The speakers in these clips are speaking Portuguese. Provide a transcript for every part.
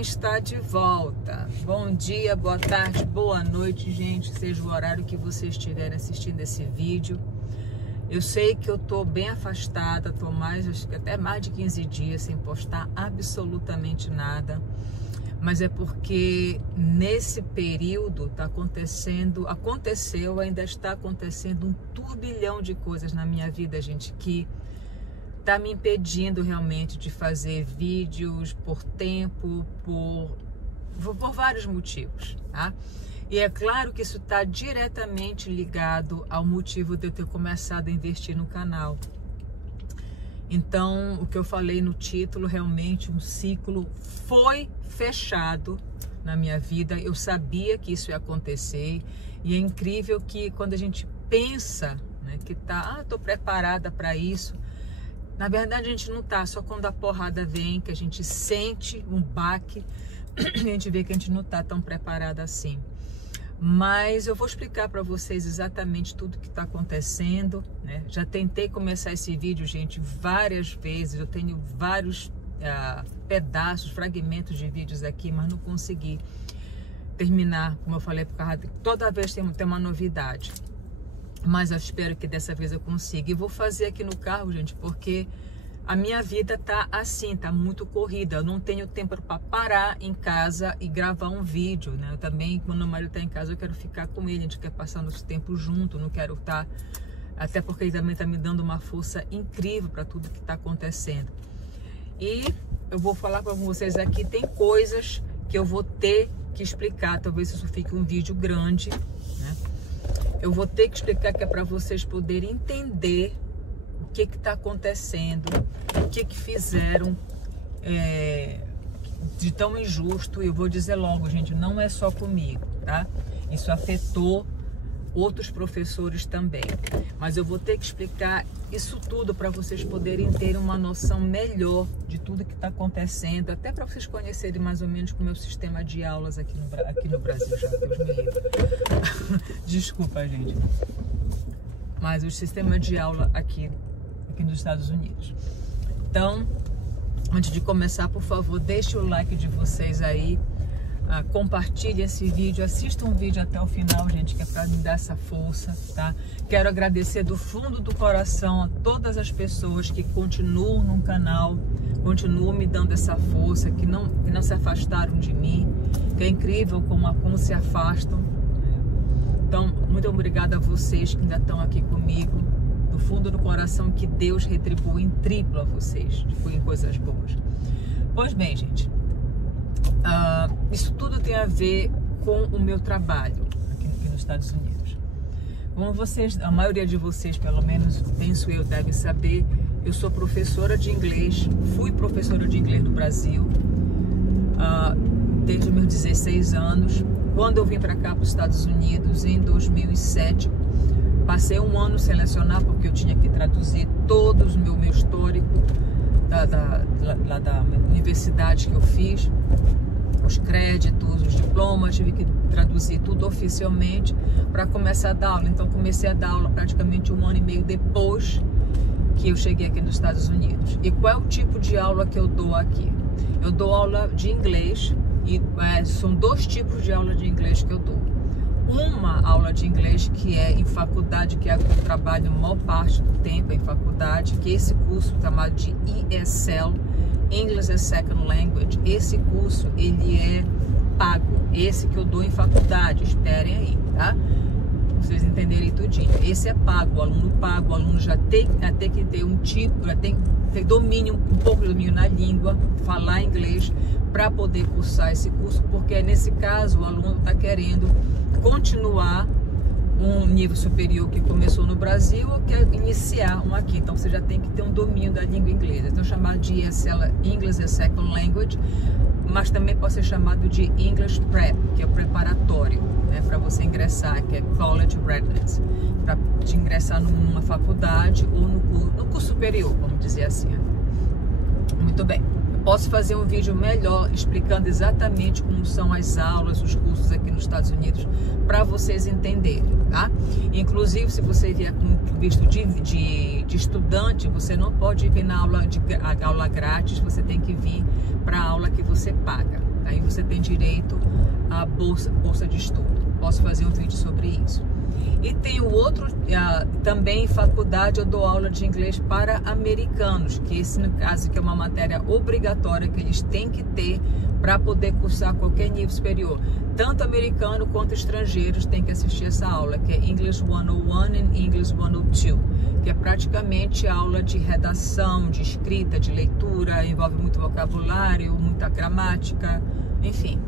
Mãe está de volta. Bom dia, boa tarde, boa noite, gente, seja o horário que vocês estiverem assistindo esse vídeo. Eu sei que eu tô bem afastada, tô até mais de 15 dias sem postar absolutamente nada, mas é porque nesse período ainda está acontecendo um turbilhão de coisas na minha vida, gente, que tá me impedindo realmente de fazer vídeos por tempo, por vários motivos, tá? E é claro que isso está diretamente ligado ao motivo de eu ter começado a investir no canal. Então, o que eu falei no título, realmente um ciclo foi fechado na minha vida. Eu sabia que isso ia acontecer e é incrível que quando a gente pensa, né, que tô preparada para isso, na verdade a gente não tá, só quando a porrada vem, que a gente sente um baque, a gente vê que a gente não tá tão preparada assim. Mas eu vou explicar para vocês exatamente tudo que está acontecendo, né? Já tentei começar esse vídeo, gente, várias vezes, eu tenho vários pedaços, fragmentos de vídeos aqui, mas não consegui terminar, como eu falei, por causa de toda vez tem uma novidade. Mas eu espero que dessa vez eu consiga. E vou fazer aqui no carro, gente, porque a minha vida tá assim, tá muito corrida. Eu não tenho tempo para parar em casa e gravar um vídeo, né? Eu também, quando o marido tá em casa, eu quero ficar com ele. A gente quer passar nosso tempo junto, não quero estar... Até porque ele também tá me dando uma força incrível para tudo que tá acontecendo. E eu vou falar para vocês aqui, tem coisas que eu vou ter que explicar. Talvez isso fique um vídeo grande, né? Eu vou ter que explicar que é para vocês poderem entender o que está acontecendo, o que fizeram de tão injusto. E eu vou dizer logo, gente, não é só comigo, tá? Isso afetou outros professores também. Mas eu vou ter que explicar isso tudo para vocês poderem ter uma noção melhor de tudo que está acontecendo, até para vocês conhecerem mais ou menos como é o sistema de aulas aqui no Brasil, já Deus me livre. Desculpa, gente. Mas o sistema de aula aqui nos Estados Unidos. Então, antes de começar, por favor, deixe o like de vocês aí, compartilhe esse vídeo, assista um vídeo até o final, gente, que é para me dar essa força, tá? Quero agradecer do fundo do coração a todas as pessoas que continuam no canal, continuam me dando essa força, que não se afastaram de mim, que é incrível como se afastam. Então, muito obrigada a vocês que ainda estão aqui comigo, do fundo do coração, que Deus retribua em triplo a vocês, em coisas boas. Pois bem, gente, isso tudo tem a ver com o meu trabalho aqui nos Estados Unidos. Como vocês, a maioria de vocês, pelo menos, penso eu, deve saber, eu sou professora de inglês, fui professora de inglês no Brasil desde os meus 16 anos. Quando eu vim para cá, para os Estados Unidos, em 2007, passei um ano sem lecionar, porque eu tinha que traduzir todo o meu histórico da universidade que eu fiz, os créditos, os diplomas, tive que traduzir tudo oficialmente para começar a dar aula. Então comecei a dar aula praticamente um ano e meio depois que eu cheguei aqui nos Estados Unidos. E qual é o tipo de aula que eu dou aqui? Eu dou aula de inglês e são dois tipos de aula de inglês que eu dou. Uma aula de inglês que é em faculdade, que é a que eu trabalho a maior parte do tempo em faculdade, que é esse curso chamado de ESL, English as Second Language. Esse curso, ele é pago, esse que eu dou em faculdade, esperem aí, tá? Pra vocês entenderem tudinho. Esse é pago, o aluno já tem que ter um tipo, já tem que ter domínio, um pouco de domínio na língua, falar inglês, para poder cursar esse curso, porque nesse caso o aluno está querendo continuar um nível superior que começou no Brasil ou quer iniciar um aqui. Então você já tem que ter um domínio da língua inglesa. Então chamado de ESL, English as Second Language, mas também pode ser chamado de English Prep, que é o preparatório, né, para você ingressar, que é College Readiness, para te ingressar numa faculdade ou no curso superior, vamos dizer assim. Muito bem. Posso fazer um vídeo melhor explicando exatamente como são as aulas, os cursos aqui nos Estados Unidos, para vocês entenderem, tá? Inclusive, se você vier com visto de estudante, você não pode vir na aula grátis, você tem que vir para a aula que você paga, Aí você tem direito à bolsa de estudo. Posso fazer um vídeo sobre isso. E tem o outro, também em faculdade eu dou aula de inglês para americanos, que esse no caso que é uma matéria obrigatória que eles têm que ter para poder cursar qualquer nível superior. Tanto americano quanto estrangeiros têm que assistir essa aula, que é English 101 e English 102, que é praticamente aula de redação, de escrita, de leitura, envolve muito vocabulário, muita gramática, enfim.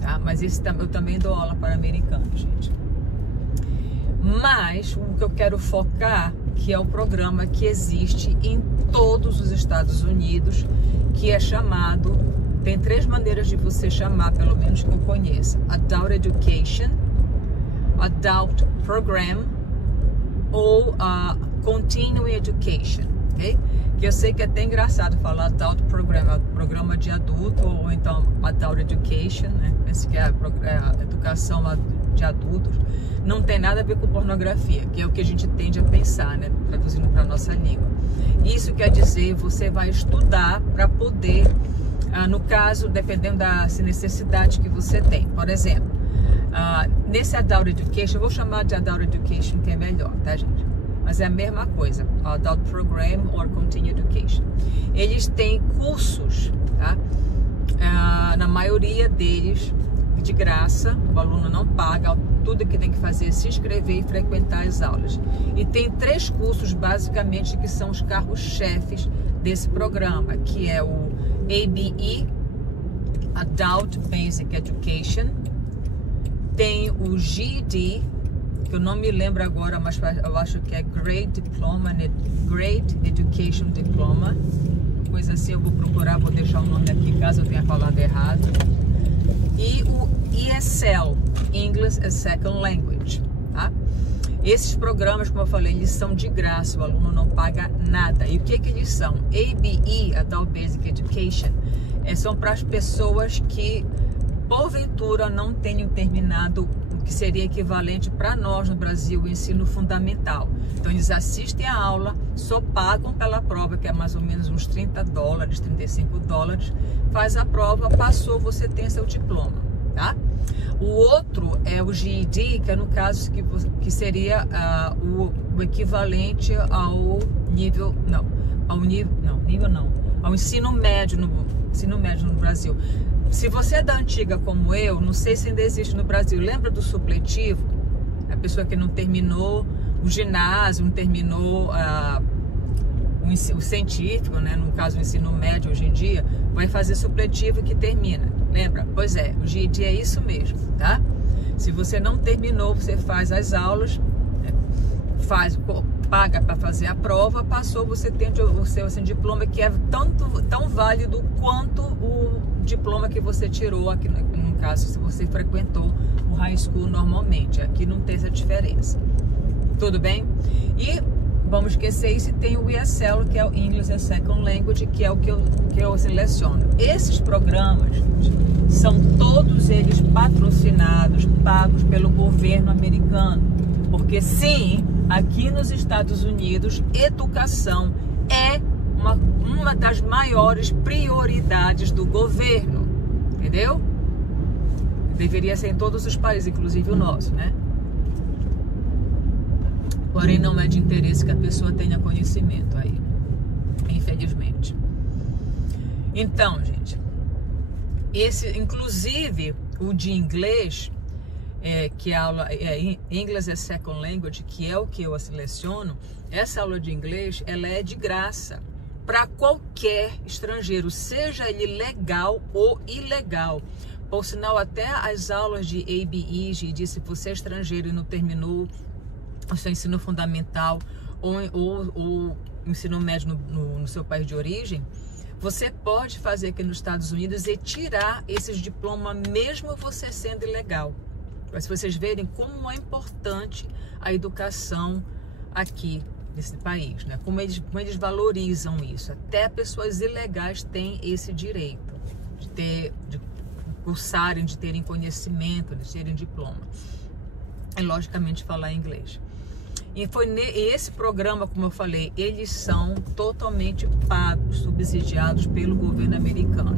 Tá? Mas eu também dou aula para americanos, gente. Mas o que eu quero focar, que é o programa que existe em todos os Estados Unidos, que é chamado, tem 3 maneiras de você chamar, pelo menos que eu conheça: Adult Education, Adult Program ou Continuing Education, ok? Que eu sei que é até engraçado falar Adult Program, programa de adulto, ou então Adult Education, né? Esse que é a educação de adultos. Não tem nada a ver com pornografia, que é o que a gente tende a pensar, né? Traduzindo para a nossa língua. Isso quer dizer, você vai estudar para poder, no caso, dependendo da necessidade que você tem. Por exemplo, nesse Adult Education, eu vou chamar de Adult Education, que é melhor, tá, gente? Mas é a mesma coisa, Adult Program or Continuing Education. Eles têm cursos, tá? Na maioria deles, de graça, o aluno não paga, tudo que tem que fazer é se inscrever e frequentar as aulas. E tem 3 cursos, basicamente, que são os carros-chefes desse programa, que é o ABE, Adult Basic Education, tem o GED, que eu não me lembro agora, mas eu acho que é Grade Education Diploma, coisa assim. Eu vou procurar, vou deixar o nome aqui caso eu tenha falado errado. E o ESL, English as Second Language, tá? Esses programas, como eu falei, eles são de graça, o aluno não paga nada. E o que eles são? ABE, Adult Basic Education, são para as pessoas que porventura não tenham terminado o que seria equivalente para nós no Brasil, o ensino fundamental. Então eles assistem a aula, só pagam pela prova, que é mais ou menos uns $30, $35, faz a prova, passou, você tem seu diploma, tá? O outro é o GED, que é no caso que seria o equivalente ao nível, ao ensino médio no Brasil. Se você é da antiga como eu, não sei se ainda existe no Brasil, lembra do supletivo? A pessoa que não terminou o ginásio, não terminou o científico, né? No caso o ensino médio hoje em dia, vai fazer supletivo que termina, lembra? Pois é, o GED é isso mesmo, tá? Se você não terminou, você faz as aulas, paga para fazer a prova, passou, você tem o seu diploma, que é tão válido quanto o diploma que você tirou aqui, no caso, se você frequentou o high school normalmente. Aqui não tem essa diferença. Tudo bem? E vamos esquecer isso, e tem o ESL, que é o English as Second Language, que é o que eu seleciono. Esses programas são todos eles patrocinados, pagos pelo governo americano. Porque sim, aqui nos Estados Unidos, educação é uma das maiores prioridades do governo, entendeu? Deveria ser em todos os países, inclusive o nosso, né? Porém, não é de interesse que a pessoa tenha conhecimento aí, infelizmente. Então, gente, inclusive o de inglês, que a aula é English as Second Language, que é o que eu seleciono, essa aula de inglês, ela é de graça para qualquer estrangeiro, seja ele legal ou ilegal. Por sinal, até as aulas de ABE, GED, se você é estrangeiro e não terminou o seu ensino fundamental ou ensino médio no seu país de origem, você pode fazer aqui nos Estados Unidos e tirar esses diplomas mesmo você sendo ilegal. Para vocês verem como é importante a educação aqui nesse país, né? Como eles valorizam isso. Até pessoas ilegais têm esse direito de cursarem, de terem conhecimento, de terem diploma. E logicamente falar inglês. E foi esse programa, como eu falei, eles são totalmente pagos, subsidiados pelo governo americano.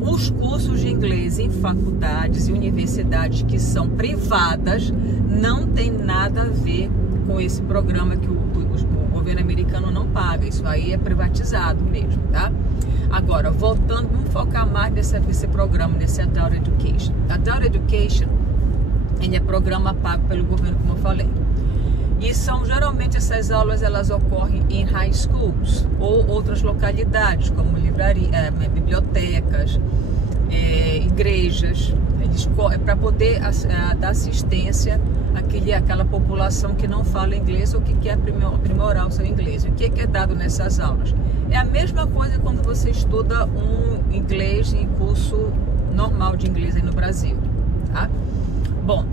os cursos de inglês em faculdades e universidades que são privadas não tem nada a ver com esse programa que o governo americano não paga. Isso aí é privatizado mesmo, tá? Agora, voltando, vamos focar mais nesse programa, nesse Adult Education. Adult Education, ele é programa pago pelo governo, como eu falei. E geralmente essas aulas, elas ocorrem em high schools ou outras localidades, como bibliotecas, igrejas, para poder dar assistência àquela população que não fala inglês ou que quer aprimorar o seu inglês. O que é dado nessas aulas? É a mesma coisa quando você estuda um inglês em curso normal de inglês aí no Brasil, tá? Bom,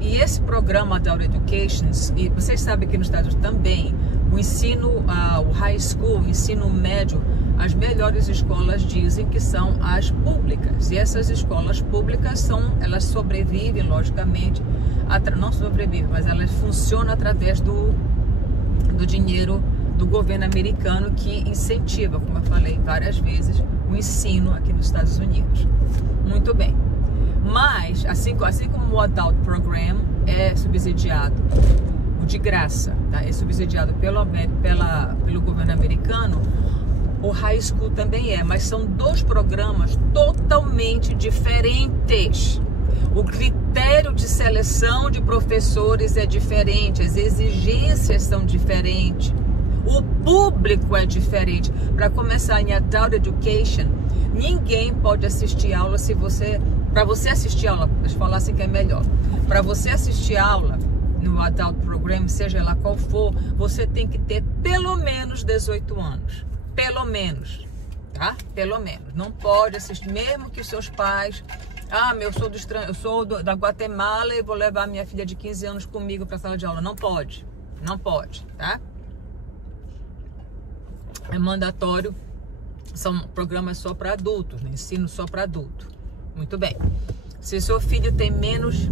e esse programa Adult Education, e vocês sabem que nos Estados Unidos também, o ensino, o high school, o ensino médio, as melhores escolas dizem que são as públicas. E essas escolas públicas elas sobrevivem, logicamente, não sobrevivem, mas elas funcionam através do dinheiro do governo americano, que incentiva, como eu falei várias vezes, o ensino aqui nos Estados Unidos. Muito bem. Mas, assim como o Adult Program é subsidiado, o de graça, tá? É subsidiado pelo governo americano, o High School também mas são dois programas totalmente diferentes. O critério de seleção de professores é diferente, as exigências são diferentes, o público é diferente. Para começar, em Adult Education, ninguém pode assistir aula para você assistir aula, deixa eu falar assim que é melhor. Para você assistir aula no Adult Program, seja lá qual for, você tem que ter pelo menos 18 anos. Pelo menos, tá? Pelo menos. Não pode assistir, mesmo que os seus pais... eu sou da Guatemala e vou levar minha filha de 15 anos comigo para a sala de aula. Não pode. Não pode, tá? É mandatório. São programas só para adultos, né? Ensino só para adulto. Muito bem. Se seu filho tem menos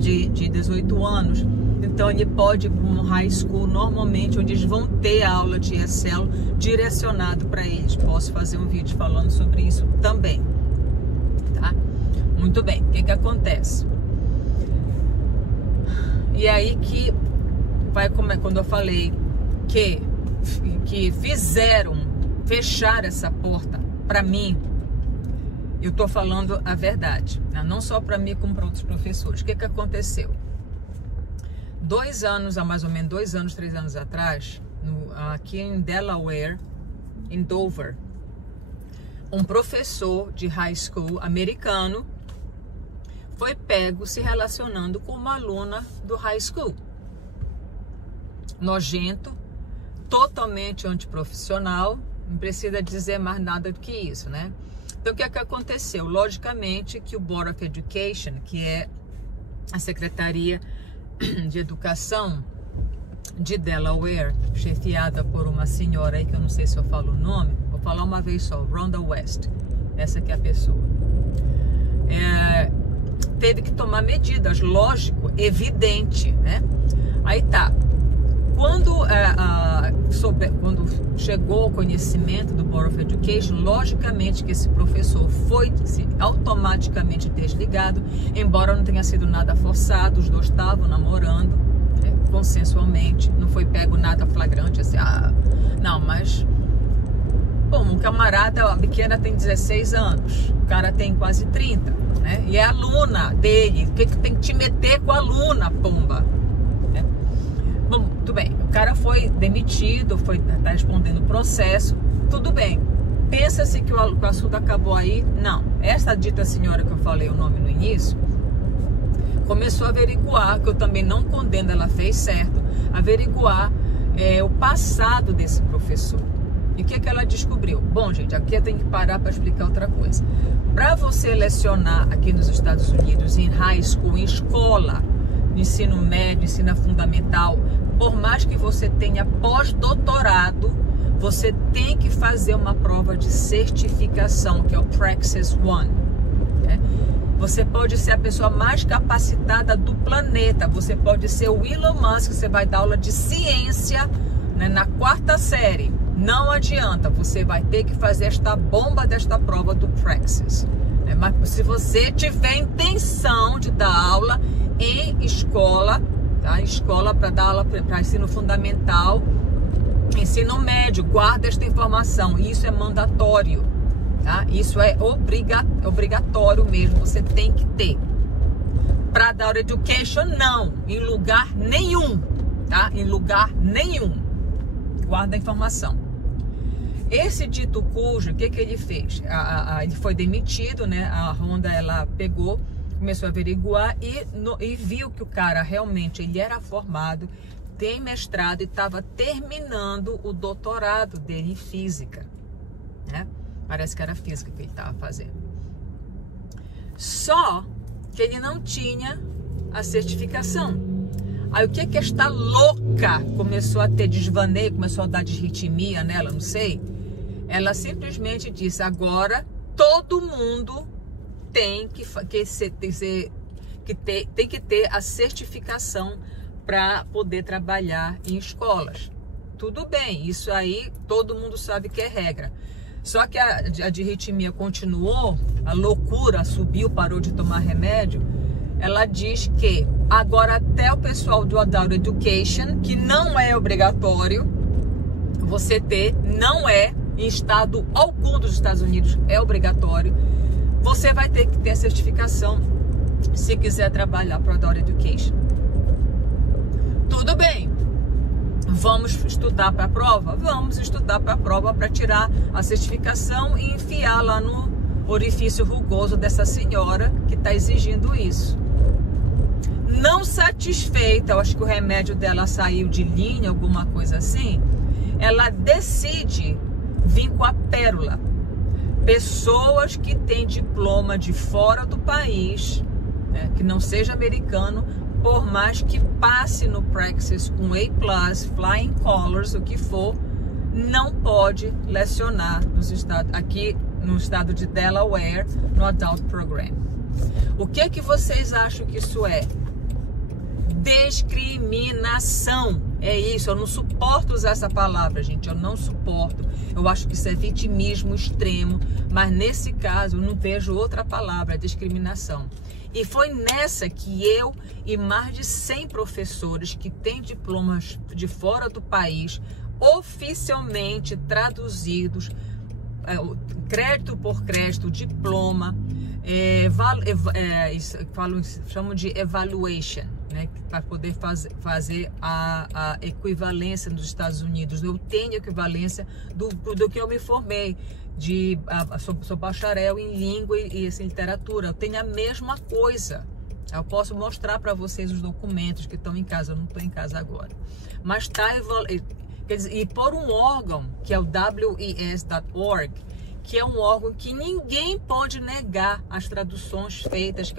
de 18 anos, então ele pode ir para um high school normalmente, onde eles vão ter aula de ESL direcionado para eles. Posso fazer um vídeo falando sobre isso também, tá? Muito bem. O que acontece? E aí que vai quando eu falei que fechar essa porta para mim, eu tô falando a verdade, né? Não só para mim, como para outros professores. O que aconteceu? Há mais ou menos 2 anos, 3 anos atrás, aqui em Delaware, em Dover, um professor de high school americano foi pego se relacionando com uma aluna do high school. Nojento, totalmente antiprofissional, não precisa dizer mais nada do que isso, né? Então, o que aconteceu? Logicamente que o Board of Education, que é a Secretaria de Educação de Delaware, chefiada por uma senhora aí, que eu não sei se eu falo o nome, vou falar uma vez só, Rhonda West, essa que é a pessoa. Teve que tomar medidas, lógico, evidente, né? Aí tá. Quando chegou ao conhecimento do Board of Education, logicamente que esse professor foi automaticamente desligado, embora não tenha sido nada forçado, os dois estavam namorando, né, consensualmente, não foi pego nada flagrante, assim, não, mas, bom, um camarada, a pequena tem 16 anos, o cara tem quase 30, né, e é aluna dele, o que tem que te meter com a aluna, pomba? Bom, tudo bem, o cara foi demitido, tá respondendo o processo, tudo bem. Pensa-se que o assunto acabou aí? Não. Essa dita senhora que eu falei o nome no início, começou a averiguar, que eu também não condeno, ela fez certo, averiguar o passado desse professor. E o que ela descobriu? Bom, gente, aqui eu tenho que parar para explicar outra coisa. Para você lecionar aqui nos Estados Unidos, em high school, em escola, ensino médio, ensino fundamental, por mais que você tenha pós-doutorado, você tem que fazer uma prova de certificação, que é o Praxis 1. Né? Você pode ser a pessoa mais capacitada do planeta, você pode ser o Elon Musk, você vai dar aula de ciência, né, na 4ª série, Não adianta, você vai ter que fazer esta bomba desta prova do Praxis. Mas se você tiver intenção de dar aula em escola, tá? Escola para dar aula para ensino fundamental, ensino médio, guarda esta informação. Isso é mandatório, tá? Isso é obrigatório mesmo, você tem que ter. Para dar education, não, em lugar nenhum, tá? Em lugar nenhum. Guarda a informação. Esse dito cujo, o que ele fez? Ele foi demitido, né? A Honda, ela pegou, começou a averiguar e viu que o cara realmente ele era formado, tem mestrado e estava terminando o doutorado dele em física, né? Parece que era física que ele estava fazendo. Só que ele não tinha a certificação. Aí o que esta louca começou a ter desvaneio, começou a dar desritmia nela, não sei. Ela simplesmente disse, agora todo mundo tem que ter a certificação para poder trabalhar em escolas. Tudo bem, isso aí todo mundo sabe que é regra. Só que a disritmia continuou, a loucura subiu, parou de tomar remédio. Ela diz que agora até o pessoal do Adult Education, que não é obrigatório você ter, não é, em estado algum dos Estados Unidos é obrigatório, você vai ter que ter a certificação se quiser trabalhar para o Adult Education. Tudo bem, vamos estudar para a prova? Vamos estudar para a prova para tirar a certificação e enfiar lá no orifício rugoso dessa senhora que está exigindo isso. Não satisfeita, eu acho que o remédio dela saiu de linha, alguma coisa assim, ela decide vir com a pérola. Pessoas que têm diploma de fora do país, né, que não seja americano, por mais que passe no Praxis com A+, Flying Colors, o que for, não pode lecionar aqui no estado de Delaware, no Adult Program. O que vocês acham que isso é? Discriminação. É isso, eu não suporto usar essa palavra, gente, eu não suporto. Eu acho que isso é vitimismo extremo, mas nesse caso eu não vejo outra palavra, discriminação. E foi nessa que eu e mais de 100 professores que têm diplomas de fora do país, oficialmente traduzidos, crédito por crédito, diploma, chamam de evaluation, né, para poder fazer a equivalência nos Estados Unidos. Eu tenho equivalência do que eu me formei, sou bacharel em língua e literatura, eu tenho a mesma coisa. Eu posso mostrar para vocês os documentos que estão em casa, eu não estou em casa agora. Mas está, e por um órgão, que é o WES.org, que é um órgão que ninguém pode negar as traduções feitas,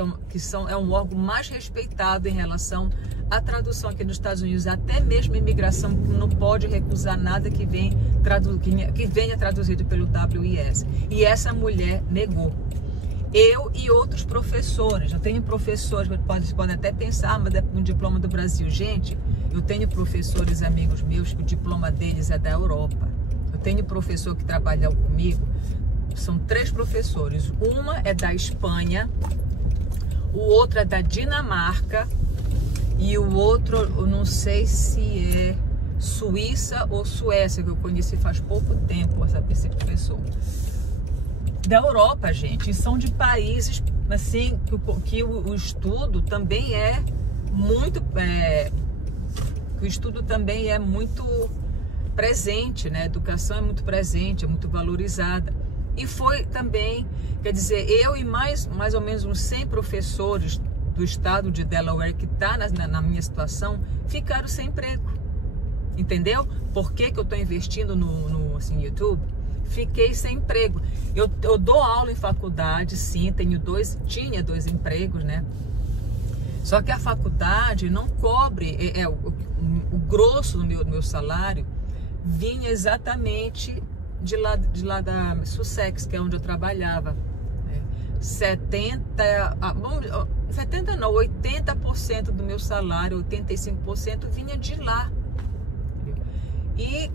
é um órgão mais respeitado em relação à tradução aqui nos Estados Unidos. Até mesmo a imigração não pode recusar nada que venha traduzido pelo WES. E essa mulher negou. Eu e outros professores, eu tenho professores, vocês podem até pensar, mas é um diploma do Brasil. Gente, eu tenho professores amigos meus que o diploma deles é da Europa. Eu tenho professor que trabalha comigo, são 3 professores. Uma é da Espanha, o outro é da Dinamarca e o outro, eu não sei se é Suíça ou Suécia, que eu conheci faz pouco tempo, esse professor. Da Europa, gente, e são de países assim que o estudo também é muito presente, né? A educação é muito presente, é muito valorizada. E foi também, quer dizer, eu e mais ou menos uns 100 professores do estado de Delaware que tá na minha situação ficaram sem emprego. Entendeu? Por que eu estou investindo no YouTube? Fiquei sem emprego. Eu dou aula em faculdade, sim, tinha dois empregos, né? Só que a faculdade não cobre, o grosso do meu salário vinha exatamente de lá da Sussex, que é onde eu trabalhava. 80% do meu salário, 85% vinha de lá. E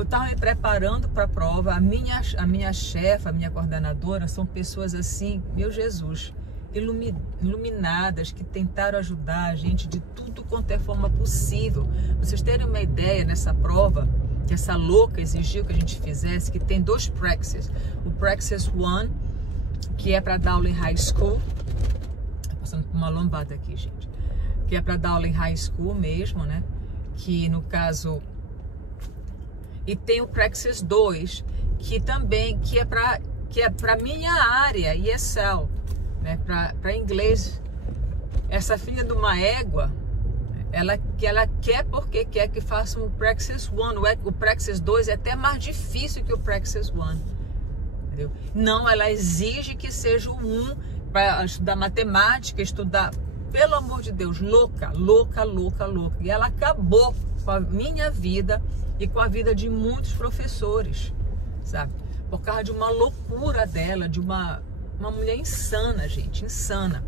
eu estava me preparando para a prova. A minha chefa, a minha coordenadora, são pessoas assim, meu Jesus, iluminadas, que tentaram ajudar a gente de tudo quanto é forma possível. Pra vocês terem uma ideia, nessa prova, que essa louca exigiu que a gente fizesse, que tem 2 praxis. O Praxis 1, que é para dar aula em high school. Tô passando por uma lombada aqui, gente. Que é para dar aula em high school mesmo, né? Que no caso... E tem o Praxis 2, que também que é para minha área, ESL, né? Para inglês. Essa filha de uma égua, ela quer porque quer que façam o Praxis 1. O Praxis 2 é até mais difícil que o Praxis 1. Entendeu? Não, ela exige que seja o 1 para estudar matemática, estudar, pelo amor de Deus, louca. E ela acabou com a minha vida e com a vida de muitos professores, sabe? Por causa de uma loucura dela, de uma mulher insana, gente, insana.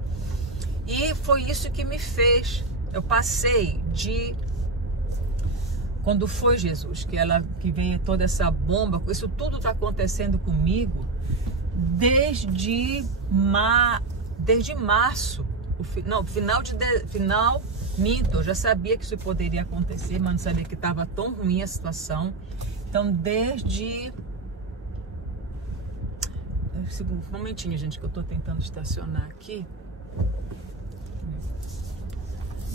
E foi isso que me fez. Eu passei de... Quando foi Jesus, que veio toda essa bomba, isso tudo está acontecendo comigo desde março. Minto, eu já sabia que isso poderia acontecer, mas não sabia que estava tão ruim a situação. Então, desde... Um momentinho, gente, que eu estou tentando estacionar aqui.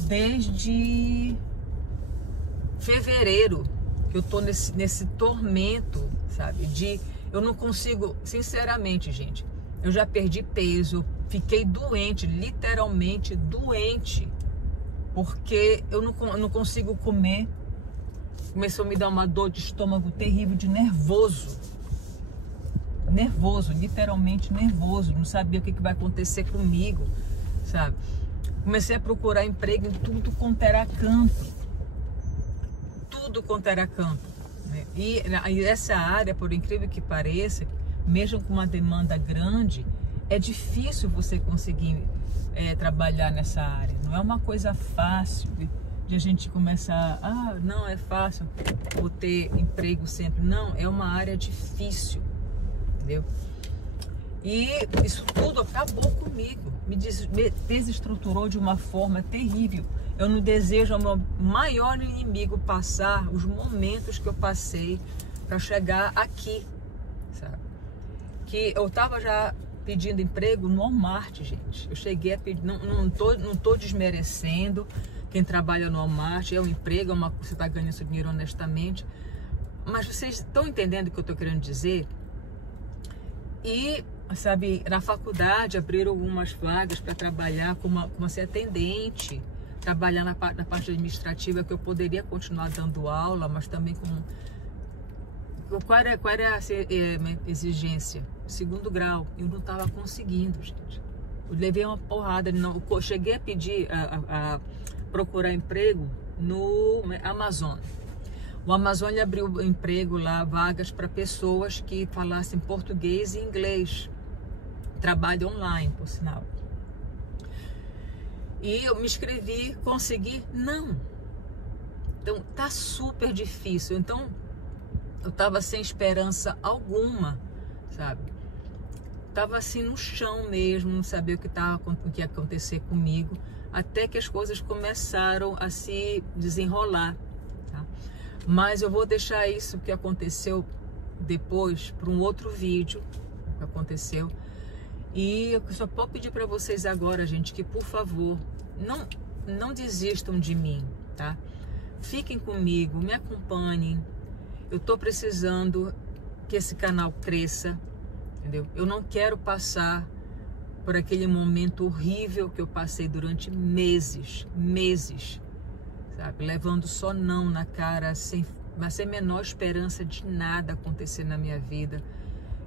Desde fevereiro que eu tô nesse tormento, sabe? Eu não consigo, sinceramente, gente, eu já perdi peso, fiquei doente, literalmente doente, porque eu não consigo comer. Começou a me dar uma dor de estômago terrível, de nervoso, literalmente nervoso, não sabia o que vai acontecer comigo, sabe? Comecei a procurar emprego em tudo quanto era campo. Né? E essa área, por incrível que pareça, mesmo com uma demanda grande, é difícil você conseguir trabalhar nessa área. Não é uma coisa fácil de a gente começar, não é fácil vou ter emprego sempre. Não, é uma área difícil, entendeu? E isso tudo acabou comigo, me desestruturou de uma forma terrível. Eu não desejo ao meu maior inimigo passar os momentos que eu passei para chegar aqui, sabe? Que eu estava já pedindo emprego no Walmart, gente. Eu cheguei a pedir, não tô desmerecendo quem trabalha no Walmart, é um emprego, você está ganhando seu dinheiro honestamente. Mas vocês estão entendendo o que eu estou querendo dizer? E, sabe, na faculdade abriram algumas vagas para trabalhar como ser atendente, trabalhar na parte administrativa, que eu poderia continuar dando aula, mas também com... Qual era a exigência? 2º grau. Eu não estava conseguindo, gente. Eu levei uma porrada. Eu cheguei a pedir, a procurar emprego no Amazon. O Amazon abriu emprego lá, vagas para pessoas que falassem português e inglês. Trabalho online, por sinal. E eu me inscrevi, consegui? Não. Então, tá super difícil. Então, eu tava sem esperança alguma, sabe? Tava assim no chão mesmo, não sabia o que ia acontecer comigo, até que as coisas começaram a se desenrolar, tá? Mas eu vou deixar isso que aconteceu depois para um outro vídeo que aconteceu. E eu só posso pedir para vocês agora, gente, que por favor, não desistam de mim, tá? Fiquem comigo, me acompanhem. Eu tô precisando que esse canal cresça, entendeu? Eu não quero passar por aquele momento horrível que eu passei durante meses, sabe? Levando só não na cara, sem menor esperança de nada acontecer na minha vida.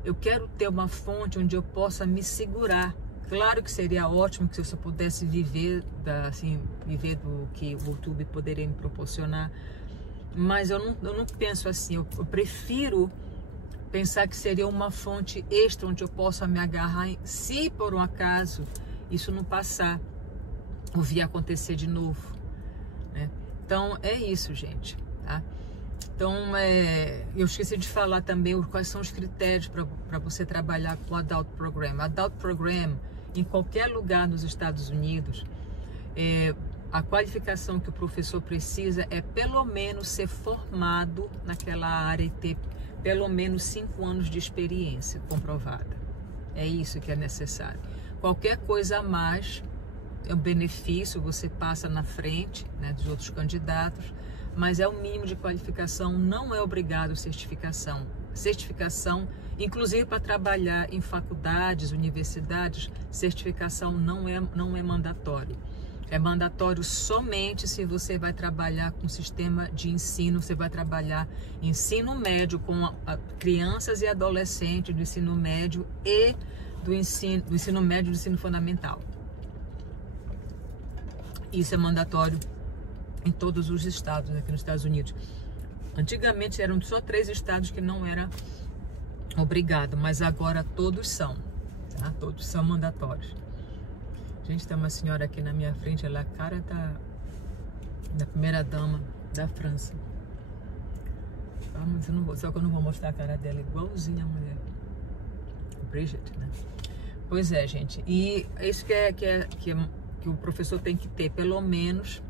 Eu quero ter uma fonte onde eu possa me segurar. Claro que seria ótimo que se eu pudesse viver do que o YouTube poderia me proporcionar, mas eu não penso assim. Eu prefiro pensar que seria uma fonte extra onde eu possa me agarrar se por um acaso isso não passar ou vir acontecer de novo, né? Então é isso, gente, tá? Então, eu esqueci de falar também quais são os critérios para você trabalhar com o Adult Program. Adult Program, em qualquer lugar nos Estados Unidos, a qualificação que o professor precisa é pelo menos ser formado naquela área e ter pelo menos 5 anos de experiência comprovada. É isso que é necessário. Qualquer coisa a mais é um benefício, você passa na frente, né, dos outros candidatos, mas é o mínimo de qualificação, não é obrigado certificação. Certificação, inclusive para trabalhar em faculdades, universidades, certificação não é mandatório. É mandatório somente se você vai trabalhar com sistema de ensino, você vai trabalhar ensino médio com crianças e adolescentes do ensino médio e do ensino médio e do ensino fundamental. Isso é mandatório em todos os estados aqui nos Estados Unidos. Antigamente eram só 3 estados que não era obrigado, mas agora todos são, tá? Todos são mandatórios. Gente, tem uma senhora aqui na minha frente, ela é a cara da primeira dama da França. Só que eu não vou mostrar a cara dela, igualzinha a mulher. Bridget, né? Pois é, gente. E isso que o professor tem que ter, pelo menos,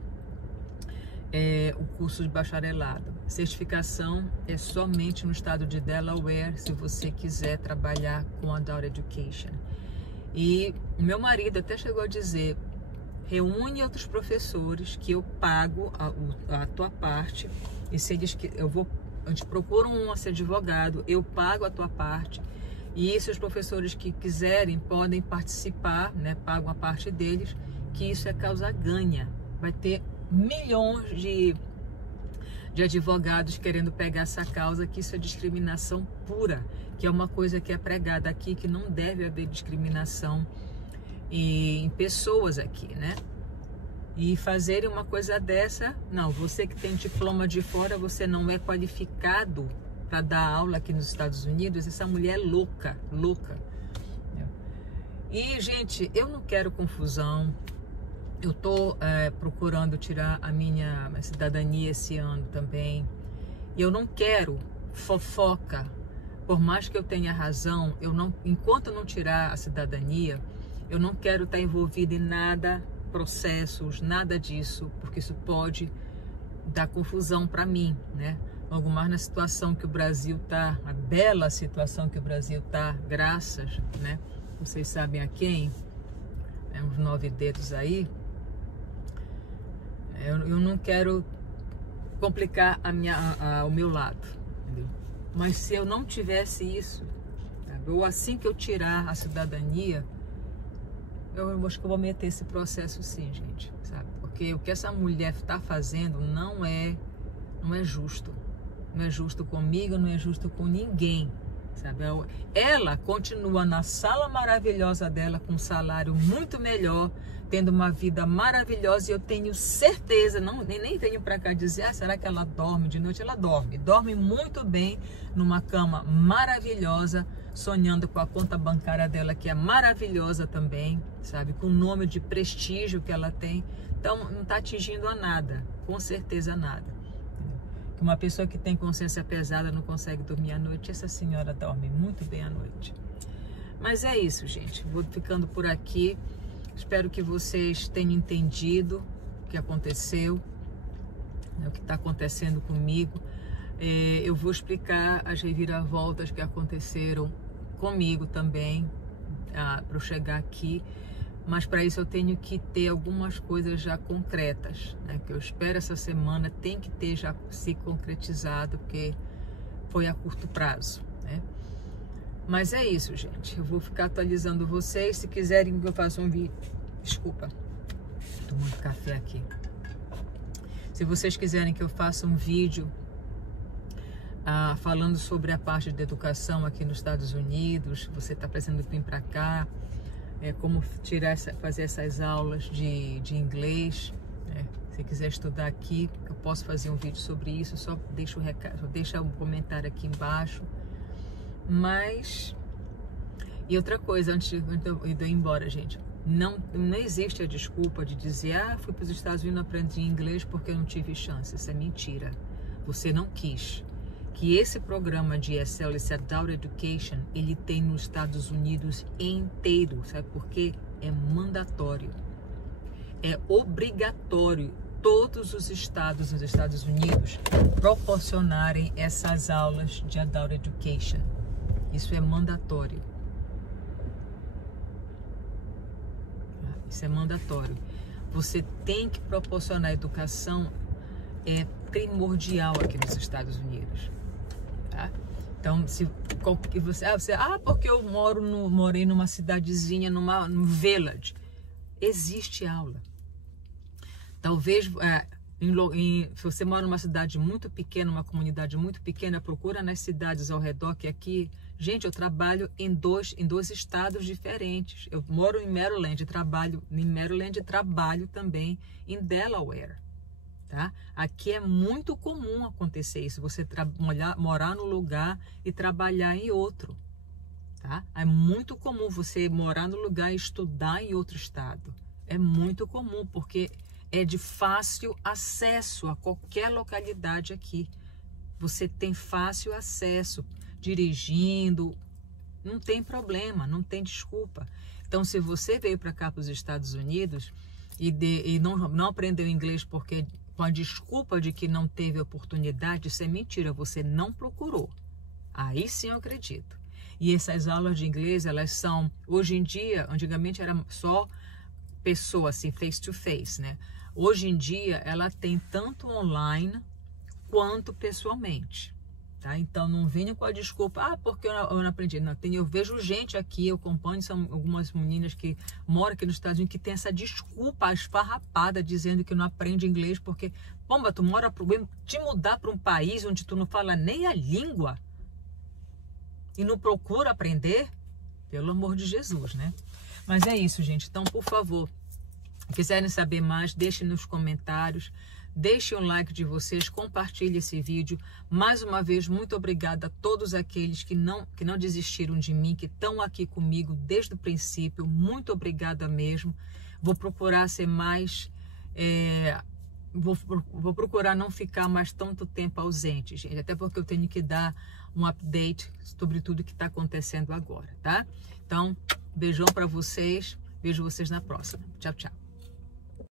o curso de bacharelado. Certificação é somente no estado de Delaware, se você quiser trabalhar com Adult Education. E meu marido até chegou a dizer, reúne outros professores que eu pago a tua parte, e se eles que a gente procura um advogado, eu pago a tua parte, e se os professores que quiserem podem participar, né, pagam a parte deles, que isso é causa ganha. Vai ter milhões de advogados querendo pegar essa causa, que isso é discriminação pura, que é uma coisa que é pregada aqui, que não deve haver discriminação em pessoas aqui, né? E fazerem uma coisa dessa, não, você que tem diploma de fora, você não é qualificado para dar aula aqui nos Estados Unidos, essa mulher é louca. E, gente, eu não quero confusão. Eu tô procurando tirar a minha cidadania esse ano também. E eu não quero fofoca. Por mais que eu tenha razão, enquanto eu não tirar a cidadania, eu não quero estar envolvida em nada, processos, nada disso, porque isso pode dar confusão para mim, né? Algo mais na situação que o Brasil tá, a bela situação que o Brasil tá, graças, né? Vocês sabem a quem? Uns 9 dedos aí. Eu não quero complicar o meu lado, entendeu? Mas se eu não tivesse isso, sabe? Ou assim que eu tirar a cidadania, eu acho que eu vou meter esse processo sim, gente, sabe? Porque o que essa mulher está fazendo não é justo. Não é justo comigo, não é justo com ninguém, sabe? Ela continua na sala maravilhosa dela, com um salário muito melhor, tendo uma vida maravilhosa, e eu tenho certeza, nem venho para cá dizer, será que ela dorme de noite? Ela dorme muito bem, numa cama maravilhosa, sonhando com a conta bancária dela, que é maravilhosa também, sabe? Com o nome de prestígio que ela tem. Então, não está atingindo a nada, com certeza nada. Uma pessoa que tem consciência pesada não consegue dormir à noite, essa senhora dorme muito bem à noite. Mas é isso, gente. Vou ficando por aqui. Espero que vocês tenham entendido o que aconteceu, né, o que está acontecendo comigo. Eu vou explicar as reviravoltas que aconteceram comigo também, para eu chegar aqui. Mas para isso eu tenho que ter algumas coisas já concretas, né? Que eu espero essa semana tem que ter já se concretizado, porque foi a curto prazo, né? Mas é isso, gente. Eu vou ficar atualizando vocês. Se quiserem que eu faça um vídeo... Desculpa, tomando café aqui. Se vocês quiserem que eu faça um vídeo falando sobre a parte de educação aqui nos Estados Unidos, você está precisando vir para cá, como fazer essas aulas de inglês, né? Se quiser estudar aqui, eu posso fazer um vídeo sobre isso, só deixa o recado, deixa um comentário aqui embaixo. Mas, e outra coisa, antes de eu ir embora, gente, não existe a desculpa de dizer, fui para os Estados Unidos, aprendi inglês porque eu não tive chance. Isso é mentira. você não quis, que esse programa de ESL, esse Adult Education, ele tem nos Estados Unidos inteiro. Sabe por quê? É mandatório. É obrigatório todos os estados nos Estados Unidos proporcionarem essas aulas de Adult Education. Isso é mandatório. Isso é mandatório. Você tem que proporcionar educação, é primordial aqui nos Estados Unidos. Tá? Então, se você, porque eu morei numa cidadezinha, num village, existe aula. Talvez, se você mora numa cidade muito pequena, uma comunidade muito pequena, procura nas cidades ao redor, que aqui, gente, eu trabalho em dois estados diferentes. Eu moro em Maryland, trabalho também em Delaware. Tá? Aqui é muito comum acontecer isso, você morar num lugar e trabalhar em outro. Tá? É muito comum você morar no lugar e estudar em outro estado. É muito comum, porque é de fácil acesso a qualquer localidade aqui. Você tem fácil acesso, dirigindo, não tem problema, não tem desculpa. Então, se você veio para cá, para os Estados Unidos, e não aprendeu inglês porque com a desculpa de que não teve oportunidade, isso é mentira, você não procurou. Aí sim eu acredito. E essas aulas de inglês, elas são, hoje em dia, antigamente era só pessoa, assim, face to face, né? Hoje em dia, ela tem tanto online quanto pessoalmente, tá? Então, não venha com a desculpa, porque eu não aprendi. Não, eu vejo gente aqui, eu acompanho, são algumas meninas que moram aqui nos Estados Unidos, que tem essa desculpa esfarrapada, dizendo que não aprende inglês, porque, pomba, tu mora, te mudar para um país onde tu não fala nem a língua e não procura aprender, pelo amor de Jesus, né? Mas é isso, gente. Então, por favor, se quiserem saber mais, deixem nos comentários, deixem o like de vocês, compartilhem esse vídeo. Mais uma vez, muito obrigada a todos aqueles que não desistiram de mim, que estão aqui comigo desde o princípio. Muito obrigada mesmo. Vou procurar ser mais... Vou procurar não ficar mais tanto tempo ausente, gente. Até porque eu tenho que dar um update sobre tudo que está acontecendo agora, tá? Então, beijão para vocês. Vejo vocês na próxima. Tchau, tchau.